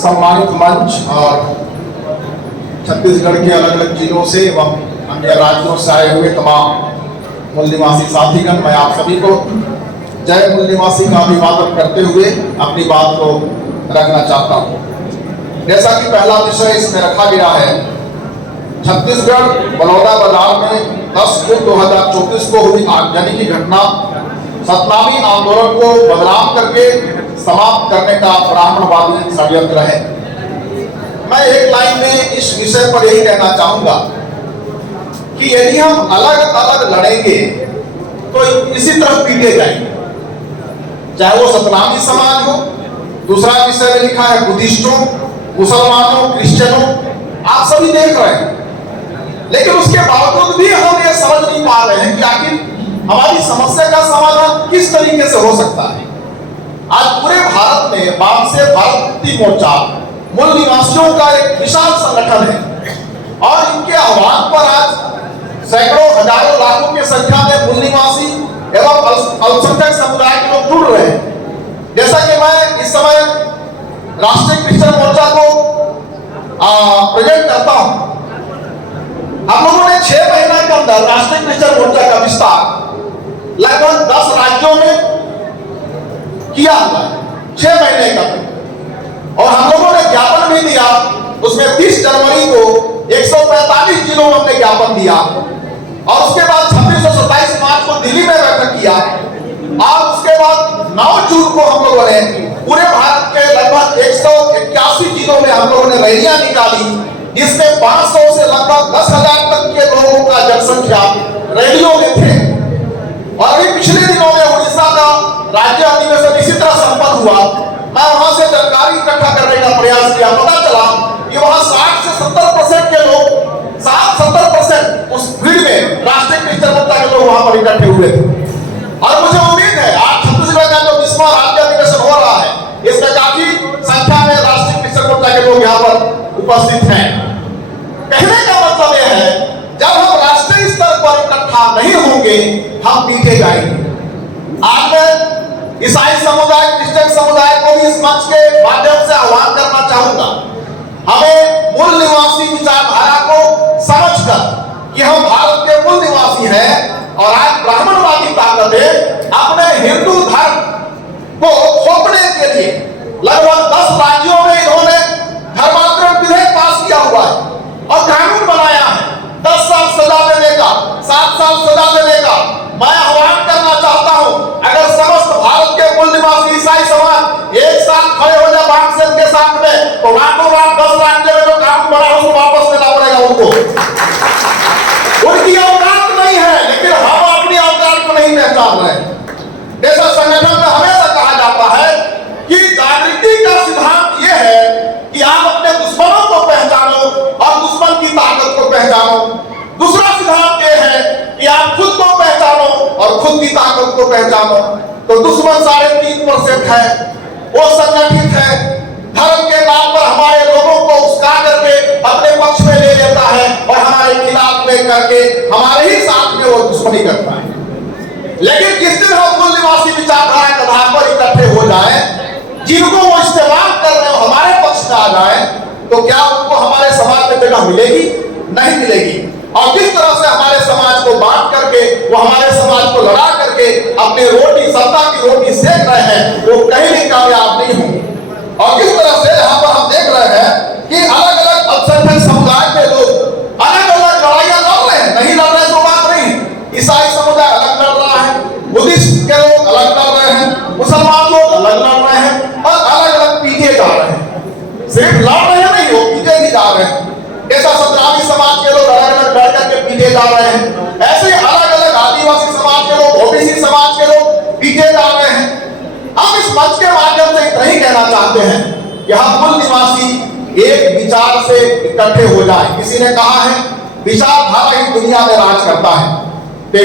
सम्मानित मंच और छत्तीसगढ़ के अलग अलग जिलों से एवं अन्य राज्यों से आए हुए तमाम मूल निवासी साथीगण, मैं आप सभी को जय मूल निवासी का अभिवादन करते हुए अपनी बात को रखना चाहता हूँ। जैसा कि पहला विषय इसमें रखा गया है, छत्तीसगढ़ बलौदा बाजार में 10 जून 2024 को हुई आगजनी की घटना सतनामी आंदोलन को बदनाम करके समाप्त करने का ब्राह्मणवादी षड्यंत्र है। मैं एक लाइन में इस विषय पर यही कहना चाहूंगा कि यदि हम अलग अलग लड़ेंगे तो इसी तरह पीटे जाएंगे, चाहे वो सतनामी समाज हो, दूसरा विषय में लिखा है बुद्धिस्टों, मुसलमानों, क्रिश्चियनों, आप सभी देख रहे हैं। लेकिन उसके बावजूद भी हम ये समझ नहीं पा रहे हैं कि आखिर हमारी समस्या का समाधान किस तरीके से हो सकता है। आज पूरे भारत में वाम से भारत मुक्ति मोर्चा मूल निवासियों का एक विशाल संगठन है और इनके आह्वान पर आज सैकड़ों हजारों लाखों की संख्या में मूल निवासी एवं अल्पसंख्यक समुदाय के लोग जुड़ रहे हैं। जैसा कि मैं इस समय राष्ट्रीय क्रिश्चियन मोर्चा को प्रेजेंट करता हूं, हम लोगों ने 6 महीने के अंदर राष्ट्रीय क्रिश्चियन मोर्चा का विस्तार लगभग 10 राज्यों में किया हुआ है, 6 महीने का। और हम लोगों ने ज्ञापन भी दिया, उसमें 30 जनवरी को 145 जिलों में हमने ज्ञापन दिया और उसके बाद 26 और 27 मार्च को दिल्ली में बैठक किया और उसके बाद 9 जून को हम लोगों ने पूरे भारत के लगभग 181 जिलों में हम लोगों ने रैलियां निकाली, जिसमें 500 से लगभग 10,000 तक के लोगों का जनसंख्या रैलियों में थे। और अभी पिछले दिनों में उड़ीसा का राज्य अधिवेशन इसी तरह संपन्न हुआ। मैं वहां से जानकारी इकट्ठा करने का प्रयास किया, पता चला कि वहां 60 से 70% के लोग, 60-70% उस भीड़ में राष्ट्रीय क्रिश्चियन मोर्चा के लोग वहां पर इकट्ठे हुए थे। और मुझे उम्मीद है आज छत्तीसगढ़ का जो 20वां राज्य अधिवेशन हो रहा है, इसमें काफी संख्या में राष्ट्रीय क्रिश्चियन मोर्चा के लोग यहाँ पर उपस्थित हैं। कहने का मतलब यह है, जब हम राष्ट्रीय स्तर पर इकट्ठा नहीं होंगे हम पीछे जाएंगे। आज मैं ईसाई समुदाय, क्रिश्चियन समुदाय को भी इस मंच के माध्यम से आह्वान करना चाहूंगा, हमें मूल निवासी विचारधारा को समझकर कि हम भारत के मूल निवासी हैं और आज ब्राह्मणवादी ताकतें अपने हिंदू धर्म को थोपने के लिए लगभग 10 राज्यों में इन्होंने धर्मांतरण विधेयक पास किया हुआ है और कानून बनाया है 10 साल सजा देने का, 7 साल सजा देने का। मैं आह्वान करना चाहता हूं, अगर समस्त भारत के मूल निवासी ईसाई समाज एक साथ खड़े हो जाए बांग्लादेश के साथ में, तो रातों रात 10 राज्यों में जो कानून बना उसको वापस लेना पड़ेगा उनको। उनकी औकात नहीं है, लेकिन हम अपनी औकात को नहीं पहचान रहे। जैसा संगठन में हमेशा कहा जाता है कि जागृति का सिद्धांत यह है कि आप अपने दुश्मनों को पहचानो और दुश्मन की ताकत को पहचानो। दूसरा सिद्धांत यह है कि आप खुद को पहचानो और खुद की ताकत को पहचानो। तो दुश्मन 3.5% है, वो संगठित है, धर्म के नाम पर हमारे लोगों को उस्का करके अपने पक्ष में ले लेता है और हमारे खिलाफ में करके हमारे ही साथ में वो दुश्मनी करता है। लेकिन जिस दिन हम मूल निवासी विचारधारा के आधार पर इकट्ठे हो जाए, जिनको वो इस्तेमाल कर रहे हो हमारे पक्ष में आ जाए, तो क्या उनको हमारे समाज में जगह मिलेगी? नहीं मिलेगी। और जिस तरह से हमारे समाज को बांट करके वो हमारे समाज को लड़ा करके अपनी रोटी, सत्ता की रोटी सेक रहे हैं, वो कहीं भी कामयाब नहीं होंगे। और किस तरह से यहाँ पर हम देख रहे हैं कि अलग अलग अल्पसंख्यक समुदाय के लोग अलग अलग लड़ाइयां लड़ रहे हैं, नहीं लड़ रहे तो बात नहीं। ईसाई समुदाय अलग लड़ रहा है, बुद्धिस्ट के लोग अलग लड़ रहे हैं, मुसलमान लोग अलग लड़ रहे हैं और अलग अलग पीछे जा रहे हैं। सिर्फ लड़ रहे हैं नहीं, वो पीछे भी जा रहे हैं। जैसा सतनामी समाज के लोग अलग अलग लड़ करके पीछे जा रहे हैं, ऐसे अलग अलग आदिवासी समाज के लोग, ओबीसी समाज के लोग पीछे जा रहे हैं। हम इस मंच के माध्यम से इतना ही कहना चाहते हैं कि हम मूल निवासी एक विचार से इकट्ठे हो जाए। किसी ने कहा है विचारधारा ही दुनिया में राज करता है।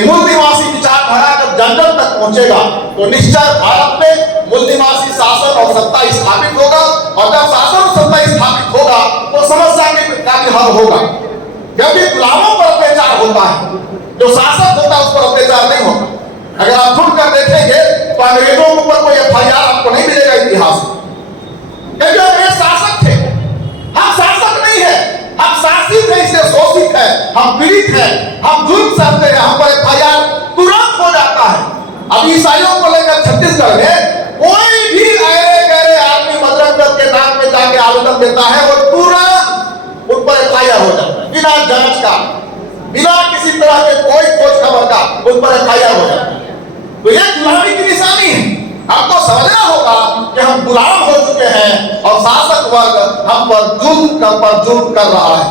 मूल निवासी विचारधारा जब जन जन तक पहुंचेगा तो निश्चय भारत में मूल निवासी शासन और सत्ता स्थापित होगा और जब शासन और सत्ता स्थापित होगा तो समस्या का भी हल होगा। क्योंकि गुलामों पर अत्याचार होता है, जो शासक होता है उस पर अत्याचार नहीं होता। अगर आप खुद कर देखेंगे तो अंग्रेजों के ऊपर कोई FIR आपको नहीं मिलेगा इतिहास में, क्योंकि अंग्रेज शासक थे है, हम पीड़ित हैं, हम जुल्म सहते हैं, हम पर एफआईआर तुरंत हो जाता है। अब ईसाइयों को लेकर छत्तीसगढ़ में कोई भी अरे गहरे आदमी बजरंग दल के नाम में जाके आवेदन देता है, वो तुरंत उन पर एफआईआर हो जाता है, बिना जांच का, बिना किसी तरह के कोई खोज खबर का उन पर एफआईआर हो जाता है। तो ये गुलामी की निशानी है। हमको समझना होगा कि हम गुलाम हो चुके हैं और शासक वर्ग हम पर जुल्म कर रहा है।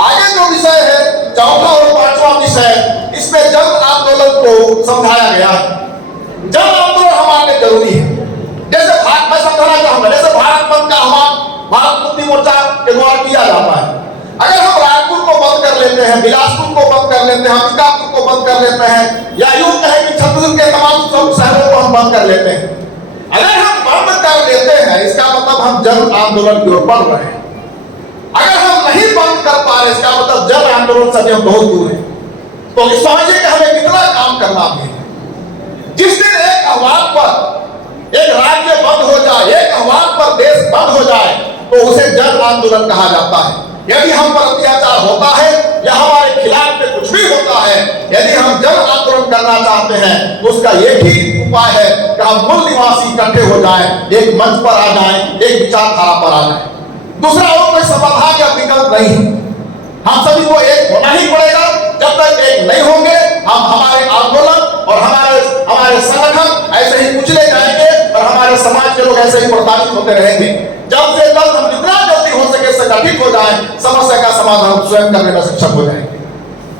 आगे जो विषय है, चौथा और पांचवा विषय, इसमें जन आंदोलन को समझाया गया है। जन आंदोलन हमारे लिए जरूरी है। जैसे मैं समझाना चाहूंगा, जैसे भारत बंद का आह्वान भारत मुक्ति मोर्चा के द्वारा किया जाता है। अगर हम रायपुर को बंद कर लेते हैं, बिलासपुर को बंद कर लेते हैं, अंबिकापुर को बंद कर लेते हैं, या यूं कहें कि छत्तीसगढ़ के तमाम शहरों को हम बंद कर लेते हैं, अगर हम बंद कर लेते हैं, इसका मतलब हम जन आंदोलन की ओर बढ़ रहे हैं। अगर हम नहीं बंद कर पा रहे, इसका मतलब जन आंदोलन से हम बहुत दूर हैं। तो समझिए कि हमें कितना काम करना है। जिस दिन एक आह्वान पर एक राज्य बंद हो जाए, एक आह्वान पर देश बंद हो जाए, तो उसे जन आंदोलन कहा जाता है। यदि हम पर अत्याचार होता है या हमारे खिलाफ में कुछ भी होता है, यदि हम जन आंदोलन करना चाहते हैं, तो उसका एक ही उपाय है कि हम मूल निवासी इकट्ठे हो जाएं, एक मंच पर आ जाएं, एक विचारधारा पर आ जाएं। दूसरा और कोई समाधान या विकल्प नहीं है। हम सभी को एक होना ही पड़ेगा। जब तक एक नहीं होंगे, हम हमारे आंदोलन और हमारे संगठन ऐसे ही कुचले जाएंगे और हमारे समाज के लोग ऐसे ही प्रताड़ित होते रहेंगे। जल्द से जल्द हम जितना जल्दी हो सके संगठित हो जाएं, समस्या का समाधान स्वयं करने में सक्षम हो जाएंगे।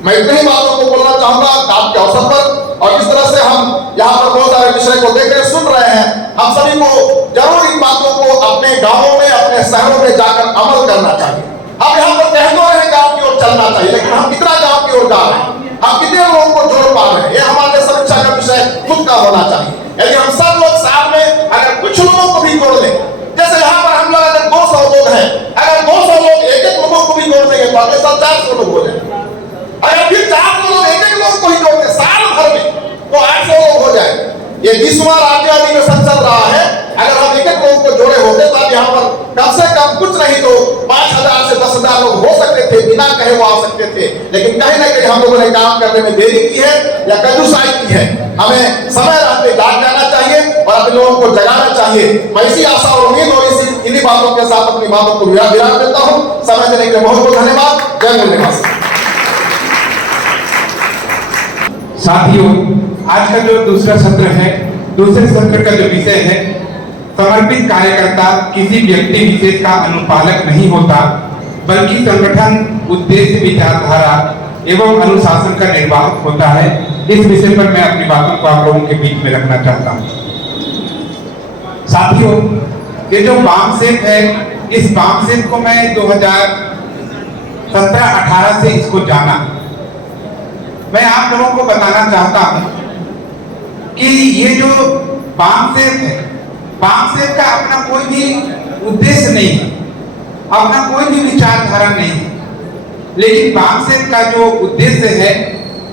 मैं इतनी ही बातों को बोलना चाहूंगा आपके अवसर पर। और इस तरह से हम यहाँ पर बहुत सारे विषय को देख रहे सुन रहे हैं, हम सभी को जरूर इन बातों को अपने गांवों में, अपने शहरों में जाकर अमल करना चाहिए। हम यहाँ पर कह तो रहे गांव की ओर चलना चाहिए, लेकिन हम कितना गांव की ओर जा रहे हैं, हम कितने लोगों को जोड़ पा रहे हैं, ये हमारे समीक्षा का विषय खुद का होना चाहिए। यदि हम सब लोग साथ में अगर कुछ लोगों को भी जोड़ लें, जैसे यहाँ पर हम लोग अगर 200 लोग हैं, अगर 200 लोग एक लोगों को भी जोड़ देंगे तो अगले साल 400 लोग हो जाएंगे। अगर फिर 400 लोग एक लोग को ही जोड़ दें साल भर में, तो 800 लोग हो जाएंगे। ये 20वां राज्य अधिवेशन चल रहा है। अगर हम एक लोगों को जोड़े होते तो अब यहाँ पर कम से कम कुछ नहीं तो 5000 से 10,000 लोग हो सकते थे, बिना कहे वो आ सकते थे। लेकिन कहीं ना कहीं हम लोगों ने काम करने में देरी की है या कंजूसाई की है। हमें समय रहते जाग जाना चाहिए और अपने लोगों को जगाना चाहिए। मैं इसी आशा और उम्मीद और इन्हीं बातों के साथ अपनी बातों को विराम देता हूँ। समय देने के लिए बहुत बहुत धन्यवाद। जय मूल निवासी। साथियों, आज का जो दूसरा सत्र है, दूसरे सत्र का जो विषय है, समर्पित कार्यकर्ता किसी व्यक्ति विशेष का अनुपालक नहीं होता, बल्कि संगठन, उद्देश्य, विचारधारा एवं अनुशासन का निर्वाहक होता है। इस विषय पर मैं अपनी बातों को आप लोगों के बीच में रखना चाहता हूँ। साथियों, ये जो वामसेप है, इस वामसेप को मैं 2017-18 से इसको जाना। मैं आप लोगों को बताना चाहता हूं कि ये जो वामसेप है, वामसेप का अपना कोई भी उद्देश्य नहीं है, अपना कोई भी विचारधारा नहीं है, लेकिन वामसेप का जो उद्देश्य है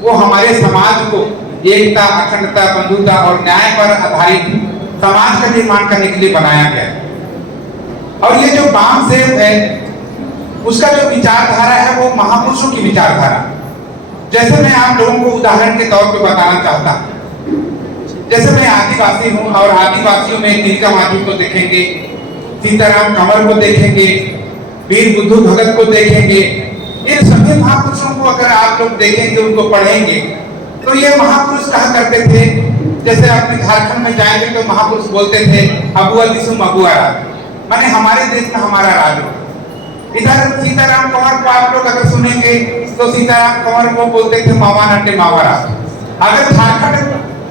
वो हमारे समाज को एकता, अखंडता, बंधुता और न्याय पर आधारित समाज का निर्माण करने के लिए बनाया गया है। और ये जो वामसेप है, उसका जो विचारधारा है वो महापुरुषों की विचारधारा। जैसे मैं आप लोगों को उदाहरण के तौर पे बताना चाहता हूँ, जैसे मैं आदिवासी हूँ और आदिवासियों में तिलका मांझी को देखेंगे, सीताराम कंवर को देखेंगे, वीर बुद्धू भगत को देखेंगे। इन सभी महापुरुषों को अगर आप लोग देखेंगे, उनको पढ़ेंगे, तो ये महापुरुष कहा करते थे। जैसे अपने झारखंड में जाएंगे तो महापुरुष बोलते थे अबुआ दिसुम अबुआ राज, माने हमारे देश में हमारा राज हो। इधर सीताराम कंवर को आप लोग अगर सुनेंगे तो सीताराम कंवर को बोलते थे मावा नटे मावा राज। अगर झारखंड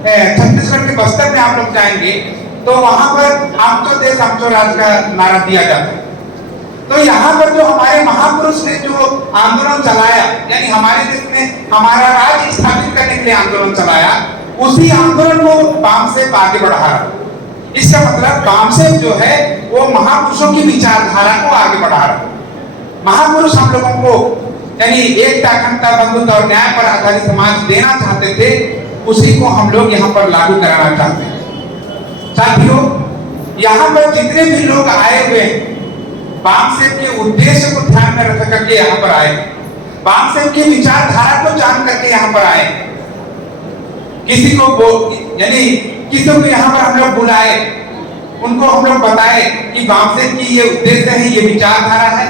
छत्तीसगढ़ के बस्तर में आप लोग जाएंगे तो वहां पर आमचो देश आमचो राज का नारा दिया जाता है। तो यहाँ पर जो हमारे महापुरुष ने जो आंदोलन चलाया, यानी हमारे देश में हमारा राज्य स्थापित करने के लिए आंदोलन चलाया, उसी आंदोलन को वामसेप आगे बढ़ा रहा। इसका मतलब वामसेप जो है वो महापुरुषों की विचारधारा को आगे बढ़ा रहा। महापुरुष हम लोगों को यानी एकता, अखंडता, बंधुता और न्याय पर आधारित समाज देना चाहते थे, उसी को हम लोग यहाँ पर लागू कराना चाहते हैं। साथियों, यहाँ पर जितने भी लोग आए हुए हैं, वामसेप के उद्देश्य को ध्यान में रख करके यहाँ पर आए। बाम सेव की विचारधारा को जान करके यहाँ पर आए। किसी को यानी किसी को यहाँ पर हम लोग बुलाए, उनको हम लोग बताए कि बाम सेव की ये उद्देश्य है, ये विचारधारा है,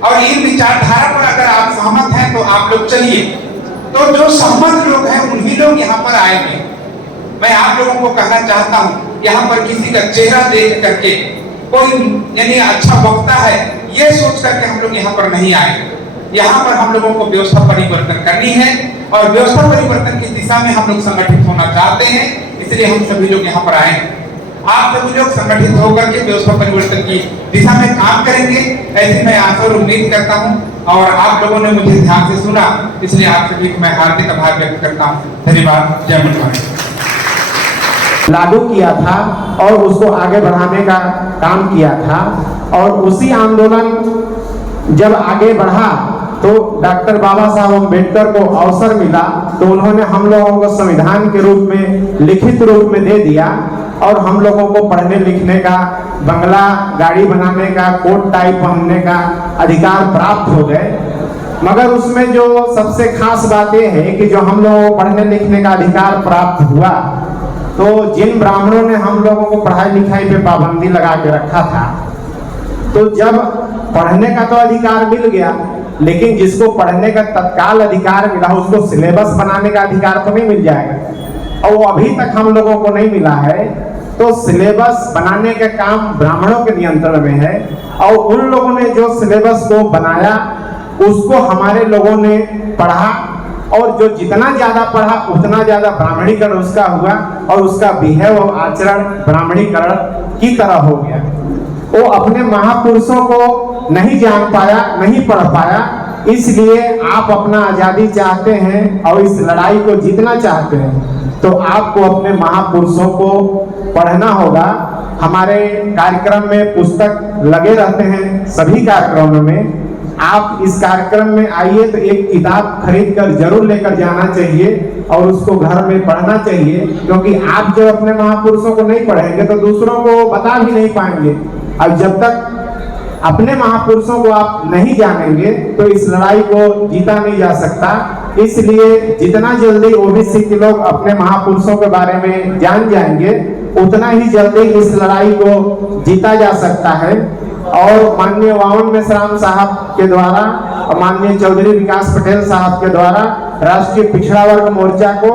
और इन विचारधारा पर अगर आप सहमत हैं तो आप लोग चलिए। तो जो सहमत लोग हैं उन्हीं लोग यहाँ पर आएंगे। मैं आप लोगों को कहना चाहता हूँ, यहाँ पर किसी का चेहरा देख करके कोई यानी अच्छा वक्ता है ये सोच करके हम लोग यहाँ पर नहीं आए। यहाँ पर हम लोगों को व्यवस्था परिवर्तन करनी है, और व्यवस्था परिवर्तन की दिशा में हम लोग संगठित होना चाहते हैं, इसलिए हम सभी लोग यहाँ पर आए। आप सभी लोग संगठित होकर के व्यवस्था परिवर्तन की दिशा में काम करेंगे, ऐसी मैं आशा और उम्मीद करता हूँ। और आप लोगों ने मुझे ध्यान से सुना, इसलिए आप सभी को मैं हार्दिक आभार व्यक्त करता हूँ। धन्यवाद। जय मुंडा। लागू किया था और उसको आगे बढ़ाने का काम किया था, और उसी आंदोलन जब आगे बढ़ा तो डॉक्टर बाबा साहब अम्बेडकर को अवसर मिला, तो उन्होंने हम लोगों को संविधान के रूप में लिखित रूप में दे दिया, और हम लोगों को पढ़ने लिखने का, बंगला गाड़ी बनाने का, कोट टाई पहनने का अधिकार प्राप्त हो गए। मगर उसमें जो सबसे खास बात यह है कि जो हम लोगों को पढ़ने लिखने का अधिकार प्राप्त हुआ, तो जिन ब्राह्मणों ने हम लोगों को पढ़ाई लिखाई पे पाबंदी लगा के रखा था, तो जब पढ़ने का तो अधिकार मिल गया, लेकिन जिसको पढ़ने का तत्काल अधिकार मिला उसको सिलेबस बनाने का अधिकार तो नहीं मिल जाएगा, और वो अभी तक हम लोगों को नहीं मिला है। तो सिलेबस बनाने का काम ब्राह्मणों के नियंत्रण में है, और उन लोगों ने जो सिलेबस को बनाया उसको हमारे लोगों ने पढ़ा, और जो जितना ज्यादा पढ़ा उतना ज्यादा ब्राह्मणीकरण उसका हुआ, और उसका बिहेव और आचरण ब्राह्मणीकरण की तरह हो गया। वो अपने महापुरुषों को नहीं जान पाया, नहीं पढ़ पाया, इसलिए आप अपना आजादी चाहते हैं और इस लड़ाई को जीतना चाहते हैं, तो आपको अपने महापुरुषों को पढ़ना होगा। हमारे कार्यक्रम में पुस्तक लगे रहते हैं, सभी कार्यक्रमों में आप इस कार्यक्रम में आइए तो एक किताब खरीद कर जरूर लेकर जाना चाहिए, और उसको घर में पढ़ना चाहिए, क्योंकि आप जब अपने महापुरुषों को नहीं पढ़ेंगे तो दूसरों को बता भी नहीं पाएंगे। अब जब तक अपने महापुरुषों को आप नहीं जानेंगे तो इस लड़ाई को जीता नहीं जा सकता। इसलिए जितना जल्दी ओबीसी के लोग अपने महापुरुषों के बारे में जान जाएंगे, उतना ही जल्दी इस लड़ाई को जीता जा सकता है। और माननीय वामन मेश्राम साहब के द्वारा और माननीय चौधरी विकास पटेल साहब के द्वारा राष्ट्रीय पिछड़ा वर्ग मोर्चा को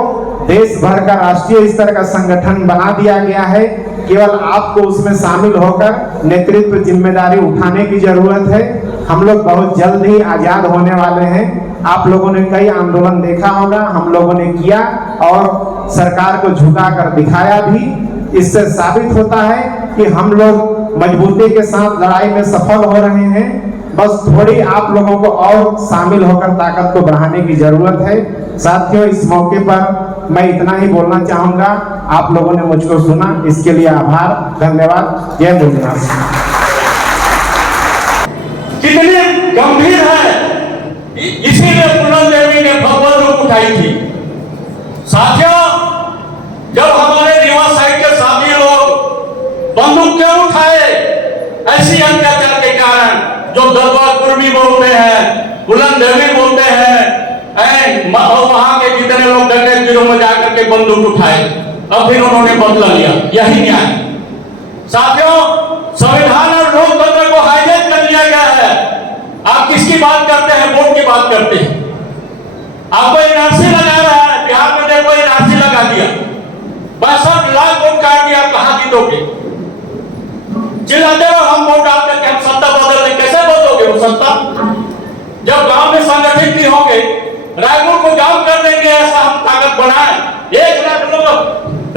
देश भर का राष्ट्रीय स्तर का संगठन बना दिया गया है। केवल आपको उसमें शामिल होकर नेतृत्व जिम्मेदारी उठाने की जरूरत है। हम लोग बहुत जल्द ही आजाद होने वाले हैं। आप लोगों ने कई आंदोलन देखा होगा, हम लोगों ने किया और सरकार को झुका कर दिखाया भी। इससे साबित होता है कि हम लोग मजबूती के साथ लड़ाई में सफल हो रहे हैं। बस थोड़ी आप लोगों को और शामिल होकर ताकत को बढ़ाने की जरूरत है। साथियों, इस मौके पर मैं इतना ही बोलना चाहूंगा। आप लोगों ने मुझको सुना, इसके लिए आभार, धन्यवाद। जय मुंडा। कितनी गंभीर है, इसीलिए पूनम देवी ने भगवत रूप उठाई थी। साथियों, जब हमारे निवास साइड के साथी लोग बंदूक क्यों उठाए? ऐसी अत्याचार के कारण, जो दरबार कुर्मी बोलते हैं, बुलंददेवी बोलते हैं, और वहां के जितने लोग डकैत गिरोह में जाकर के बंदूक उठाए, अब फिर उन्होंने बदला लिया। यही न्याय। साथियों, संविधान और लोकतंत्र को हाईजैक कर लिया गया है। आप किसकी बात करते हैं? वोट की बात करते हैं। आपको एनआरसी लगा रहा है, बिहार में देखो एनआरसी लगा दिया, 62 लाख वोट काट दिया। कहां जीतोगे? चिल्लाते हो हम वोट डाल करके हम सत्ता बदल दें। कैसे बदलोगे वो सत्ता? जब गांव में संगठित नहीं होंगे, रायपुर को जाम कर देंगे, ऐसा हम ताकत बनाए। 1 लाख लोग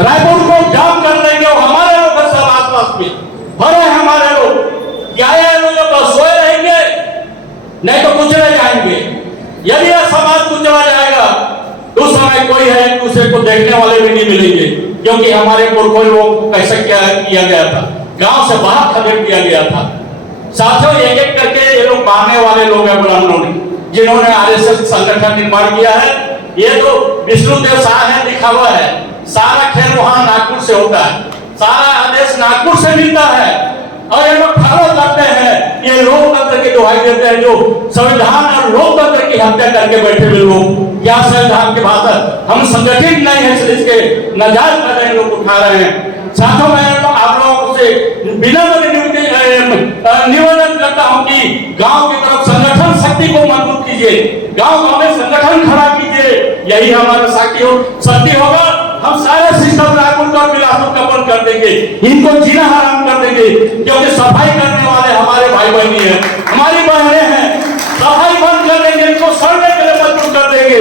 रायपुर को जाम कर देंगे, और हमारे लोग सब आसपास में भरे हमारे लोग, क्या है लोग बस सोए रहेंगे, नहीं तो कुचले जाएंगे। यदि यह समाज कुचला जाएगा तो उस समय कोई है एक दूसरे को देखने वाले भी नहीं मिलेंगे, क्योंकि हमारे पूर्वजों को कैसे क्या किया गया था, गांव से बाहर खदेड़ दिया गया था। साथियों, एक एक करके ये लोग मारने वाले लोग हैं ब्राह्मणों ने, जिन्होंने आरएसएस संगठन निर्माण किया है। ये तो विष्णुदेव शाह है, लिखा हुआ है। सारा खेल वहां नागपुर से होता है, सारा आदेश नागपुर से मिलता है। और ये लोग फॉलो करते हैं, ये लोकतंत्र की दुहाई देते हैं, जो संविधान और लोकतंत्र की हत्या करके बैठे हुए लोग क्या संविधान की बात है, हम संगठित नहीं है, इसके नाजायज फायदा लोग उठा रहे हैं। साथियों, मैं तो आप लोगों से निवेदन करता हूं कि गांव की तरफ संगठन शक्ति को मजबूत कीजिए, गांव में संगठन खड़ा कीजिए, यही हमारा शक्ति होगा। हम सारे सिस्टम रायपुर और बिलासपुर का बंद कर देंगे, इनको जीना हराम कर देंगे, क्योंकि सफाई करने वाले हमारे भाई बहनी है, हमारी बहनें हैं। सफाई बंद कर देंगे, इनको सड़ने के लिए मजबूर कर देंगे।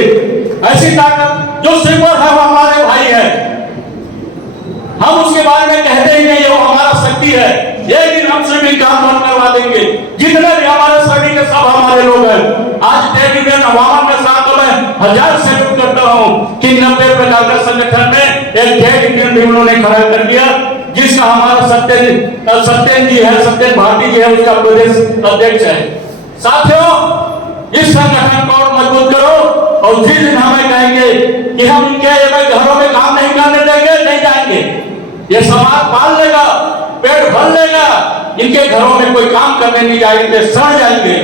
ऐसी ताकत जो सिंबल है वो हमारे भाई है, हम उसके बारे में कहते ही नहीं, वो हमारा शक्ति है। एक दिन हमसे भी काम बंद करवा देंगे, जितने भी हमारे सैनिक है सब हमारे लोग हैं। आज टेलीविजन अवाम के साथ मैं 1000 सैल्यूट करता हूं कि 90 प्रकार का संगठन में एक जेट इंडियन भी उन्होंने खड़ा कर दिया, जिसका हमारा सत्येन जी है, सत्येन भारती जी है, उसका प्रदेश अध्यक्ष है। साथियों, इस संगठन को मजबूत करो, और जिस दिन हमें कहेंगे कि हम इनके घरों में काम नहीं करने देंगे, नहीं जाएंगे, ये समाज पाल लेगा, पेट भर लेगा, इनके घरों में कोई काम करने नहीं जाएंगे, सड़ जाएंगे।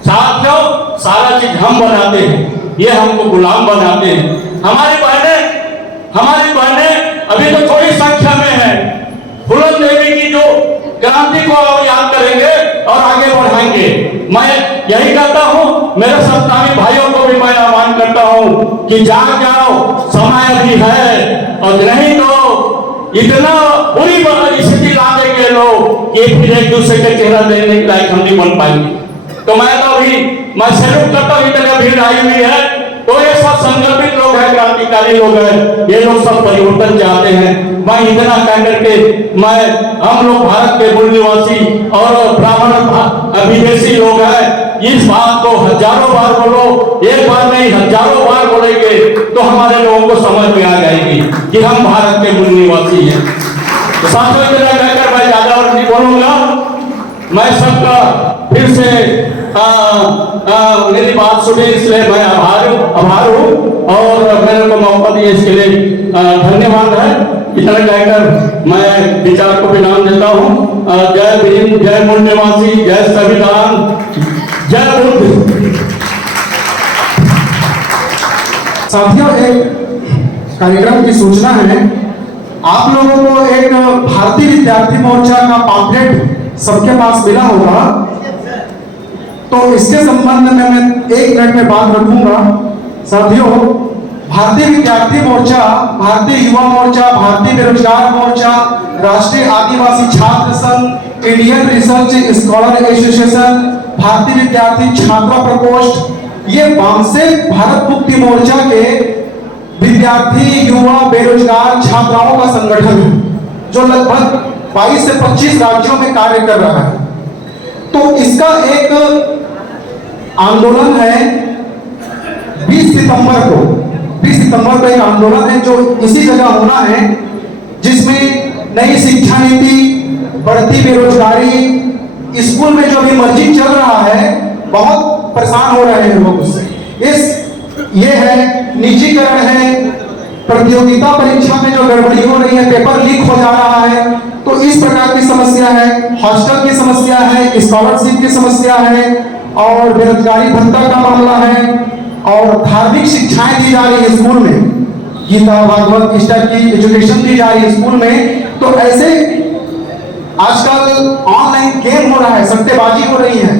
साथियों, सारा चीज हम बनाते हैं, ये हमको गुलाम बनाते हैं। हमारी बहनें अभी तो थोड़ी संख्या में है, फूलन देवी की जो क्रांति को याद करेंगे और आगे बढ़ाएंगे। मैं यही कहता हूं, मेरे सत्तावी भाइयों को भी मैं आह्वान करता हूं कि जाग जाओ, समय अभी है, और नहीं तो इतना बुरी स्थिति ला देंगे लोग कि फिर एक दूसरे के चेहरा देखने के लायक हम नहीं बन पाएंगे। तो मैं सैल्यूट करता हूं, इतनी भीड़ आई हुई है, तो ये सब संगठित लोग हैं, क्रांतिकारी लोग हैं, ये लोग सब परिवर्तन चाहते हैं। मैं इतना कह करके हम लोग भारत के मूल निवासी और ब्राह्मण विदेशी लोग हैं, इस बात को हजारों बार बोलो, एक बार नहीं हजारों बार बोलेंगे तो हमारे लोगों को समझ में आ जाएगी कि हम भारत के मूल निवासी हैं। तो साथियों, इतना कहकर मैं ज्यादा और नहीं बोलूंगा। मैं सबका फिर से मेरी बात सुने इसलिए मैं आभार हूँ, और मेरे को मौका दिए इसके लिए धन्यवाद है। इतना कहकर मैं विचार को विराम देता हूँ। जय भीम, जय मूल निवासी, जय संविधान, जय बुद्ध। साथियों, एक कार्यक्रम की सूचना है, आप लोगों को एक भारतीय विद्यार्थी मोर्चा का पॉम्फलेट सबके पास मिला होगा, तो इसके संबंध में मैं 1 मिनट में बात रखूंगा। साथियों, भारतीय विद्यार्थी मोर्चा, भारतीय युवा मोर्चा, भारतीय बेरोजगार मोर्चा, राष्ट्रीय आदिवासी छात्र संघ, इंडियन रिसर्च स्कॉलर एसोसिएशन, भारतीय विद्यार्थी छात्रा प्रकोष्ठ, ये वामसे भारत मुक्ति मोर्चा के विद्यार्थी, युवा, बेरोजगार छात्राओं का संगठन है, जो लगभग 22 से 25 राज्यों में कार्य कर रहा है। तो इसका एक आंदोलन है 20 सितंबर को एक आंदोलन है जो इसी जगह होना है, जिसमें नई शिक्षा नीति, बढ़ती बेरोजगारी, स्कूल में जो भी मर्जी चल रहा है, बहुत परेशान हो रहे हैं लोग उससे। ये है निजीकरण है, प्रतियोगिता परीक्षा में जो गड़बड़ी हो रही है, पेपर लीक हो जा रहा है, तो इस प्रकार की समस्या है, हॉस्टल की समस्या है, स्कॉलरशिप की समस्या है, और बेरोजगारी भत्ता का मामला है, और धार्मिक शिक्षाएं दी जा रही है स्कूल में, गीता भागवत इस टाइप की एजुकेशन दी जा रही है स्कूल में। तो ऐसे आजकल ऑनलाइन गेम हो रहा है, सट्टेबाजी हो रही है,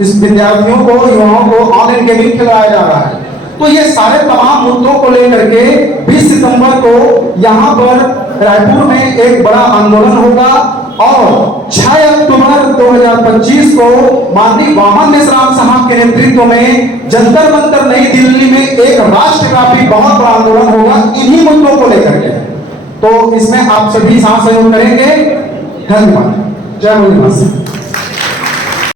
इस विद्यार्थियों को, युवाओं को ऑनलाइन गेमिंग खिलाया जा रहा है। तो ये सारे तमाम मुद्दों को लेकर के 20 सितंबर को यहाँ पर रायपुर में एक बड़ा आंदोलन होगा, और 6 अक्टूबर 2025 को माननीय वामन मेश्राम साहब के नेतृत्व में जंतर मंतर नई दिल्ली में एक राष्ट्रव्यापी बहुत बड़ा आंदोलन होगा इन्हीं मुद्दों को लेकर के। तो इसमें आप सभी साथ सहयोग करेंगे। धन्यवाद। जय मूल निवासी।